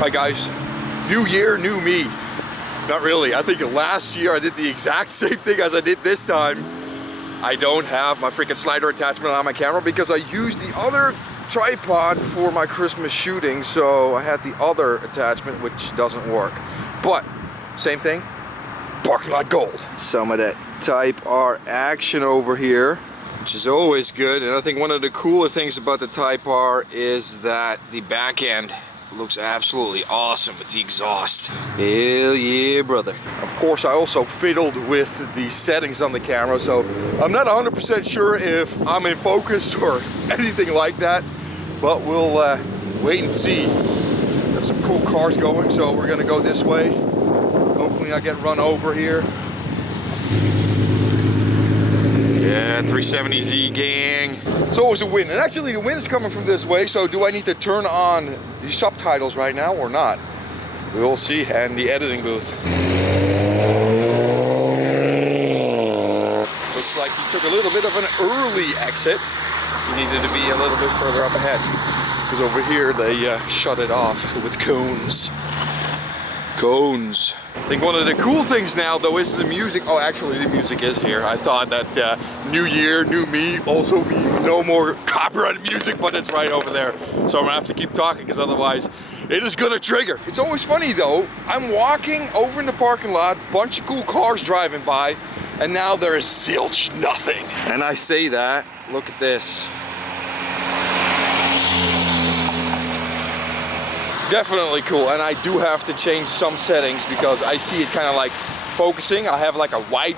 Hi guys, new year, new me. Not really. I think last year I did the exact same thing as I did this time. I don't have my freaking slider attachment on my camera because I used the other tripod for my Christmas shooting, so I had the other attachment which doesn't work. But same thing, parking lot gold. Some of that Type R action over here, which is always good. And I think one of the cooler things about the Type R is that the back end looks absolutely awesome with the exhaust. Hell yeah, brother. Of course, I also fiddled with the settings on the camera, so I'm not 100% sure if I'm in focus or anything like that, but we'll wait and see. Got some cool cars going, so we're gonna go this way. Hopefully I get run over here. Yeah, 370Z gang. It's always a win. And actually the wind's coming from this way, so do I need to turn on the subtitles right now or not? We will see in the editing booth. Looks like he took a little bit of an early exit. He needed to be a little bit further up ahead, because over here they shut it off with cones. Cones. I think one of the cool things now though is the music. Oh, actually the music is here. I thought that new year, new me also means no more copyrighted music, but it's right over there. So I'm gonna have to keep talking because otherwise it is gonna trigger. It's always funny though. I'm walking over in the parking lot, bunch of cool cars driving by, and now there is zilch nothing. And I say that, look at this. Definitely cool, and I do have to change some settings because I see it kind of like focusing. I have like a wide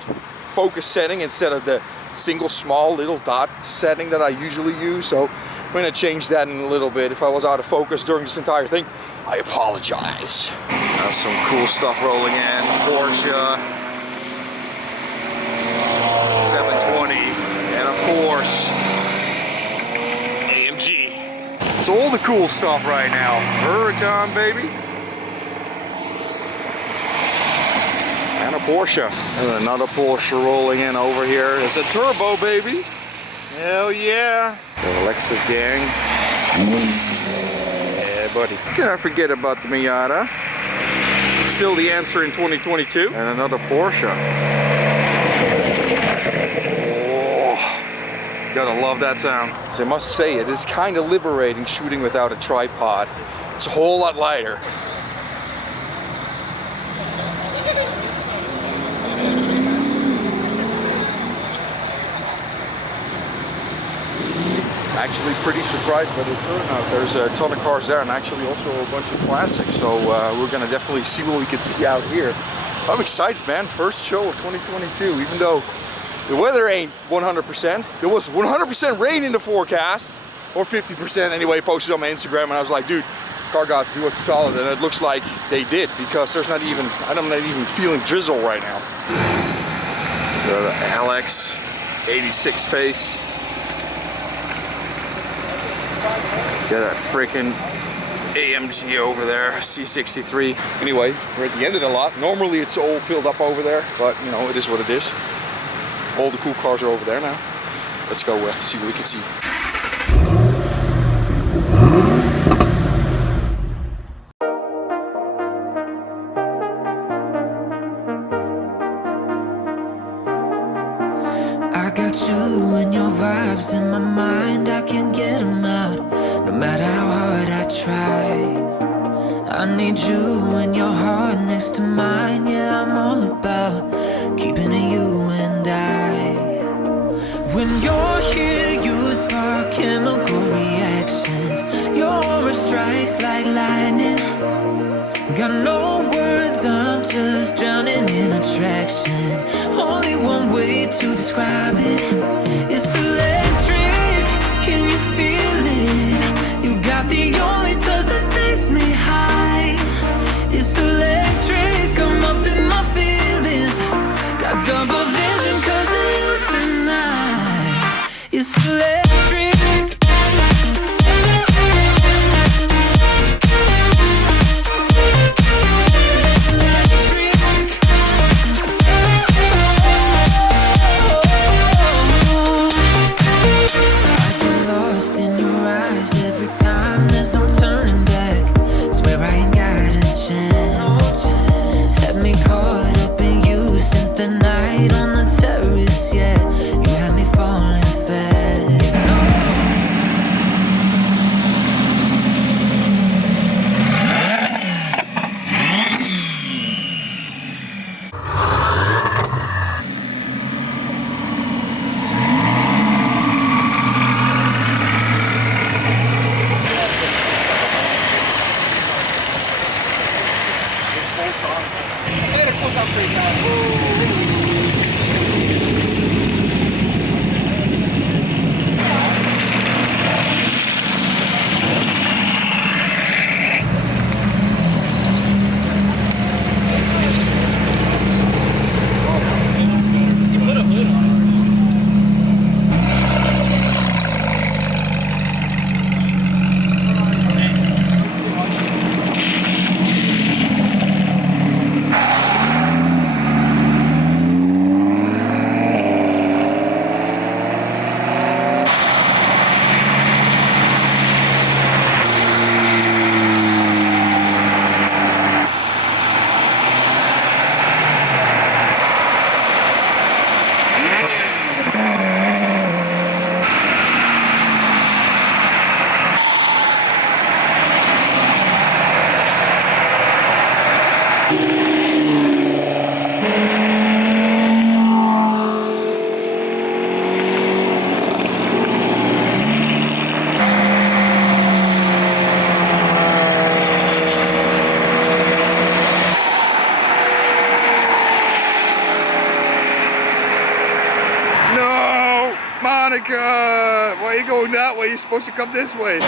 focus setting instead of the single small little dot setting that I usually use. So I'm gonna change that in a little bit. If I was out of focus during this entire thing, I apologize. Have some cool stuff rolling in. Porsche 720, and of course it's all the cool stuff right now. Huracan, baby. And a Porsche. And another Porsche rolling in over here. It's a turbo, baby. Hell yeah. The Lexus gang. Yeah, buddy. Can I forget about the Miata? Still the answer in 2022. And another Porsche. Gotta love that sound. So I must say, it is kind of liberating shooting without a tripod. It's a whole lot lighter. Actually pretty surprised by the turnout. There's a ton of cars there and actually also a bunch of classics. So we're gonna definitely see what we can see out here. I'm excited, man. First show of 2022, even though the weather ain't 100%. There was 100% rain in the forecast, or 50% anyway, posted on my Instagram, and I was like, dude, car gods, do us a solid, and it looks like they did, because there's not even, I'm not even feeling drizzle right now. The Alex 86 face. Got that freaking AMG over there, C63. Anyway, we're at the end of the lot. Normally it's all filled up over there, but you know, it is what it is. All the cool cars are over there now. Let's go see what we can see. I got you and your vibes in my mind. I can't get them out, no matter how hard I try. I need you and your heart next to mine. Yeah, I'm all about keeping it you and I. When you're here, you spark chemical reactions. Your aura strikes like lightning. Got no words, I'm just drowning in attraction. Only one way to describe it. It's electric, can you feel it? You got the only touch that takes me high. It's electric, I'm up in my feelings. Got double vision 'cause of you tonight. It's electric. No, Monica, why are you going that way? You're supposed to come this way.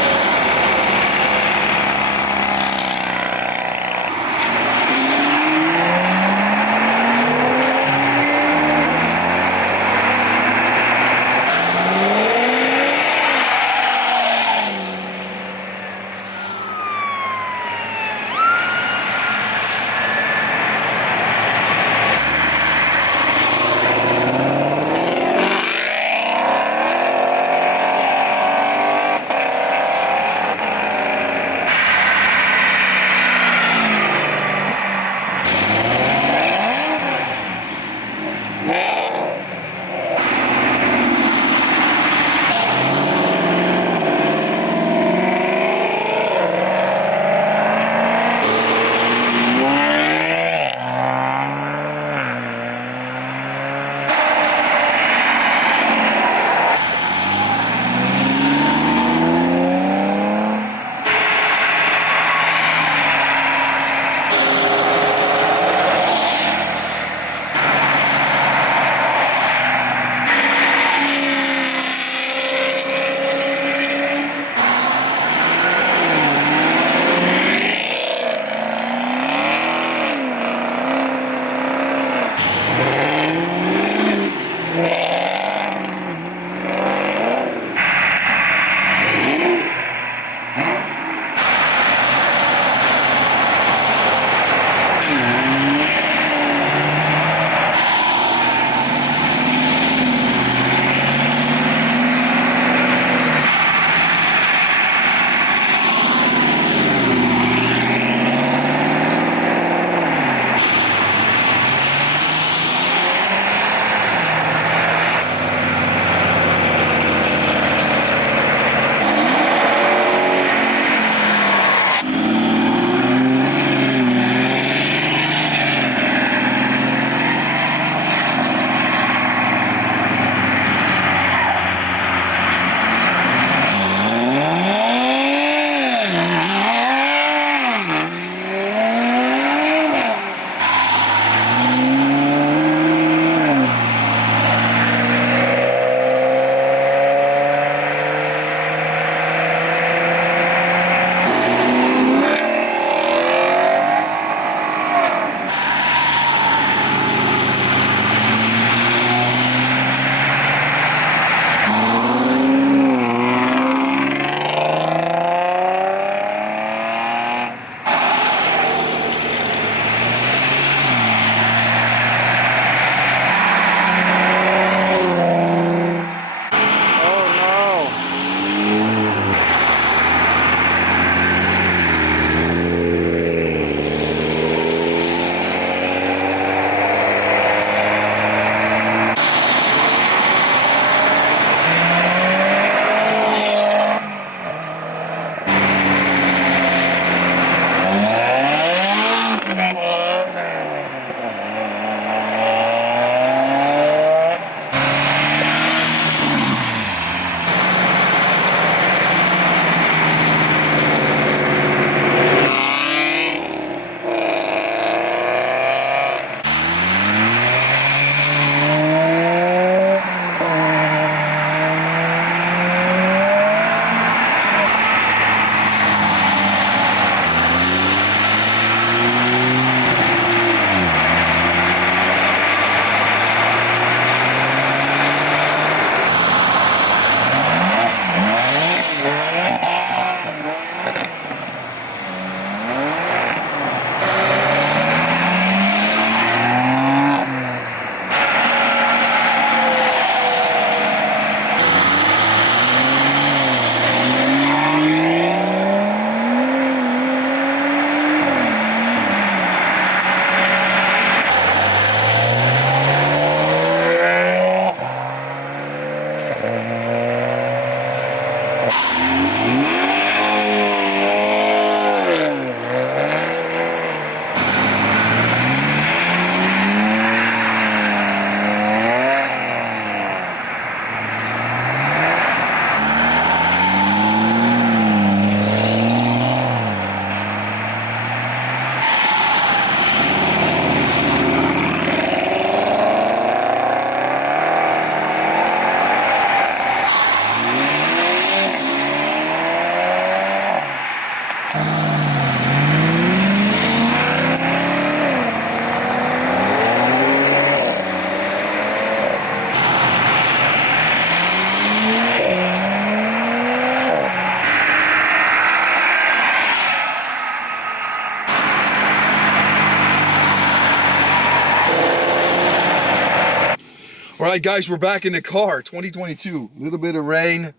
All right, guys, we're back in the car. 2022, a little bit of rain.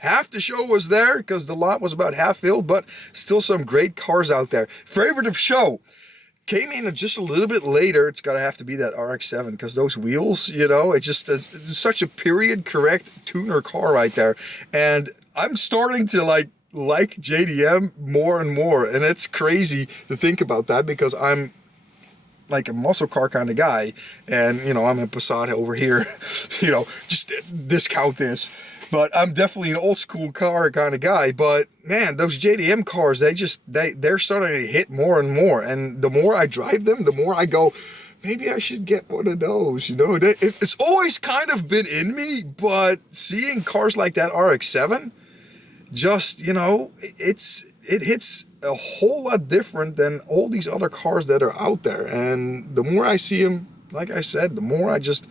Half the show was there because the lot was about half filled, but still some great cars out there. Favorite of show came in just a little bit later. It's gotta have to be that RX-7 because those wheels, you know, it's such a period correct tuner car right there. And I'm starting to like JDM more and more, and it's crazy to think about that because I'm like a muscle car kind of guy, and you know, I'm a Passat over here, you know, just discount this, but I'm definitely an old school car kind of guy. But man, those JDM cars, they're starting to hit more and more, and the more I drive them, the more I go, maybe I should get one of those, you know. It's always kind of been in me, but seeing cars like that RX-7, just, you know, it hits a whole lot different than all these other cars that are out there. And the more I see them, like I said, the more I just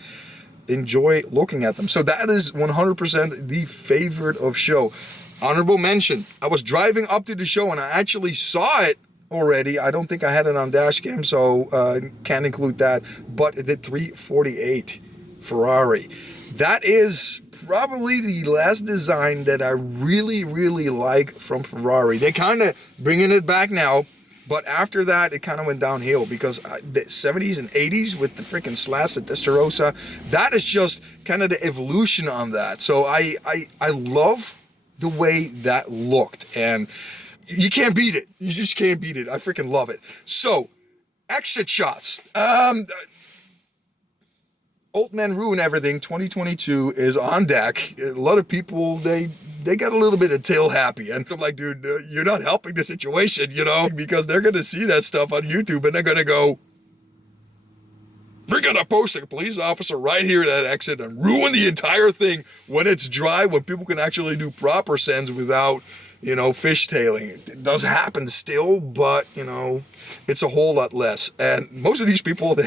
enjoy looking at them. So that is 100% the favorite of show. Honorable mention, I was driving up to the show and I actually saw it already. I don't think I had it on dash cam, so can't include that, but it did 348 Ferrari. That is probably the last design that I really, really like from Ferrari. They kind of bringing it back now, but after that, it kind of went downhill because the 70s and 80s with the freaking slats at Testarossa, that is just kind of the evolution on that. So I love the way that looked, and you can't beat it. You just can't beat it. I freaking love it. So, exit shots. Old Men Ruin Everything 2022 is on deck. A lot of people, they got a little bit of tail happy. And I'm like, dude, you're not helping the situation, you know, because they're going to see that stuff on YouTube and they're going to go, we're going to post a police officer right here at that exit and ruin the entire thing when it's dry, when people can actually do proper sends without, you know, fishtailing. It does happen still, but, you know, it's a whole lot less. And most of these people, they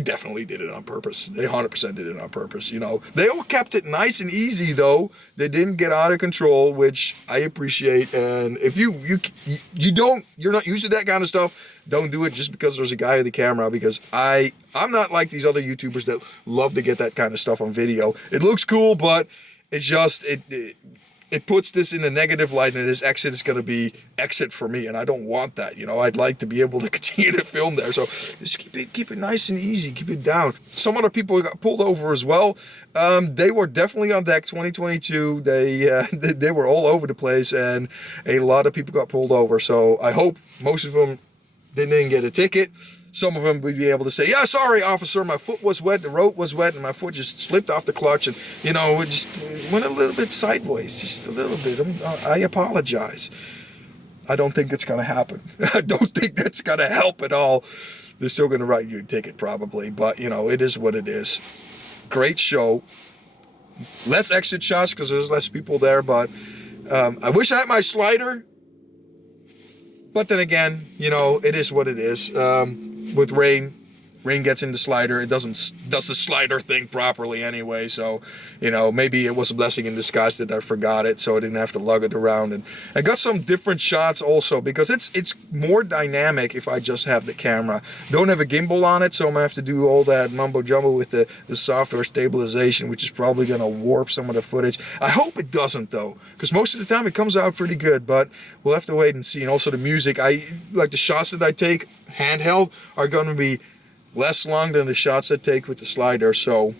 definitely did it on purpose. They 100% did it on purpose, you know. They all kept it nice and easy, though. They didn't get out of control, which I appreciate. And if you're not used to that kind of stuff, don't do it just because there's a guy in the camera, because I'm not like these other YouTubers that love to get that kind of stuff on video. It looks cool, but it's just, it puts this in a negative light, and this exit is going to be exit for me, and I don't want that. You know, I'd like to be able to continue to film there. So just keep it nice and easy, keep it down. Some other people got pulled over as well. They were definitely on deck 2022. They were all over the place, and a lot of people got pulled over. So I hope most of them didn't get a ticket. Some of them would be able to say, yeah, sorry, officer, my foot was wet, the road was wet, and my foot just slipped off the clutch, and, you know, it just went a little bit sideways, just a little bit. I apologize. I don't think it's going to happen. I don't think that's going to help at all. They're still going to write you a ticket, probably, but, you know, it is what it is. Great show. Less exit shots because there's less people there, but I wish I had my slider. But then again, you know, it is what it is. With rain gets in the slider. It does the slider thing properly anyway. So, you know, maybe it was a blessing in disguise that I forgot it, so I didn't have to lug it around. And I got some different shots also because it's more dynamic if I just have the camera. Don't have a gimbal on it, so I'm gonna have to do all that mumbo jumbo with the software stabilization, which is probably gonna warp some of the footage. I hope it doesn't though, because most of the time it comes out pretty good. But we'll have to wait and see. And also the music, the shots that I take handheld are gonna be less long than the shots I take with the slider, so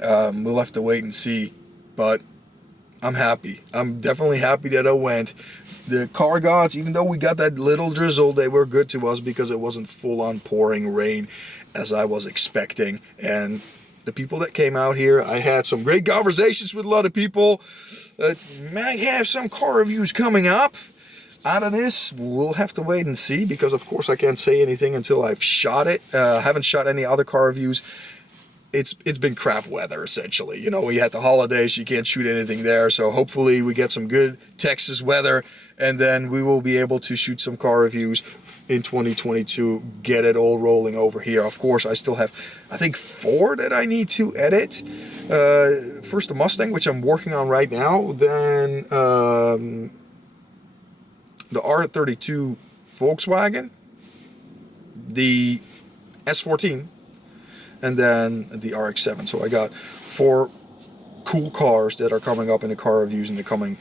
we'll have to wait and see. But I'm happy. I'm definitely happy that I went. The car gods, even though we got that little drizzle, they were good to us because it wasn't full-on pouring rain as I was expecting. And the people that came out here, I had some great conversations with a lot of people. Might have some car reviews coming up. Out of this, we'll have to wait and see, because of course I can't say anything until I've shot it. I haven't shot any other car reviews. It's been crap weather, essentially. You know, we had the holidays, you can't shoot anything there, so hopefully we get some good Texas weather, and then we will be able to shoot some car reviews in 2022, get it all rolling over here. Of course, I still have, I think, 4 that I need to edit. First the Mustang, which I'm working on right now, then the R32 Volkswagen, the S14, and then the RX-7. So I got 4 cool cars that are coming up in the car reviews in the coming,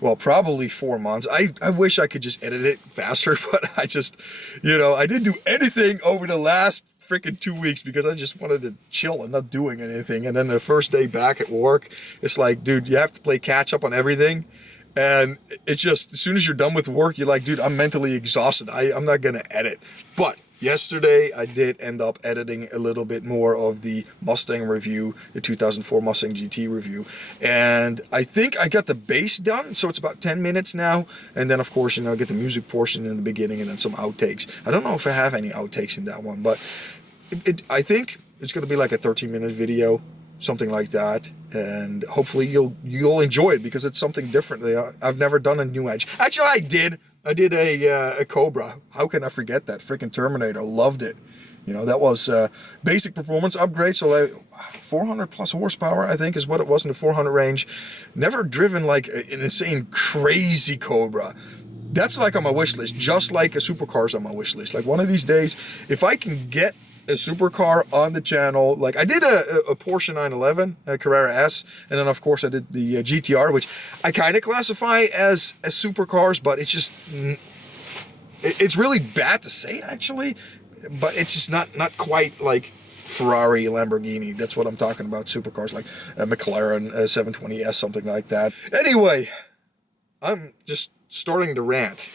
well, probably 4 months. I wish I could just edit it faster, but I just, you know, I didn't do anything over the last freaking 2 weeks because I just wanted to chill and not doing anything. And then the first day back at work, it's like, dude, you have to play catch up on everything. And it's just, as soon as you're done with work, you're like, dude, I'm mentally exhausted. I'm not going to edit. But yesterday, I did end up editing a little bit more of the Mustang review, the 2004 Mustang GT review. And I think I got the base done, so it's about 10 minutes now. And then, of course, you know, I get the music portion in the beginning and then some outtakes. I don't know if I have any outtakes in that one, but I think it's going to be like a 13-minute video, something like that. And hopefully you'll enjoy it because it's something different. I've never done a new Edge. Actually, I did a Cobra. How can I forget that? Freaking Terminator. Loved it. You know, that was basic performance upgrade. So like 400 plus horsepower, I think, is what it was in the 400 range. Never driven like an insane, crazy Cobra. That's like on my wish list, just like a Supercars on my wish list. Like one of these days, if I can get a supercar on the channel, like I did a Porsche 911, a Carrera S, and then of course I did the GTR, which I kind of classify as supercars, but it's just, it's really bad to say actually, but it's just not quite like Ferrari, Lamborghini. That's what I'm talking about, supercars like a McLaren 720S, something like that. Anyway, I'm just starting to rant.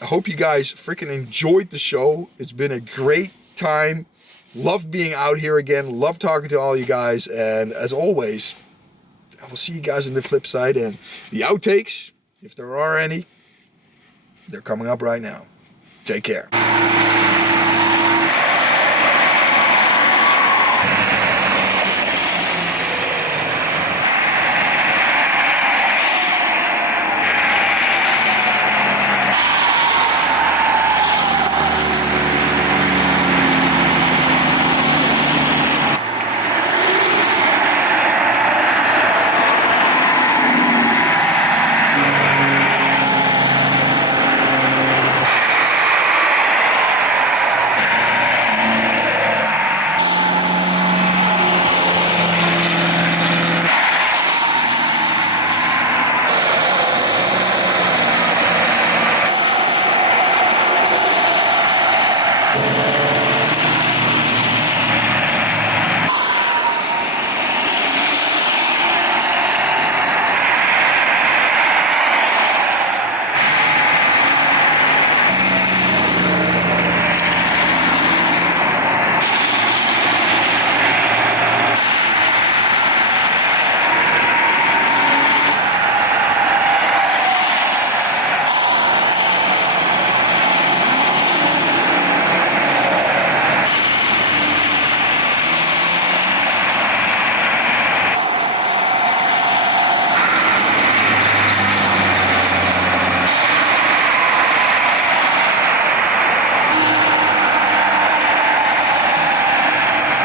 I hope you guys freaking enjoyed the show. It's been a great time. Love being out here again. Love talking to all you guys. And as always, I will see you guys on the flip side. And the outtakes, if there are any, they're coming up right now. Take care.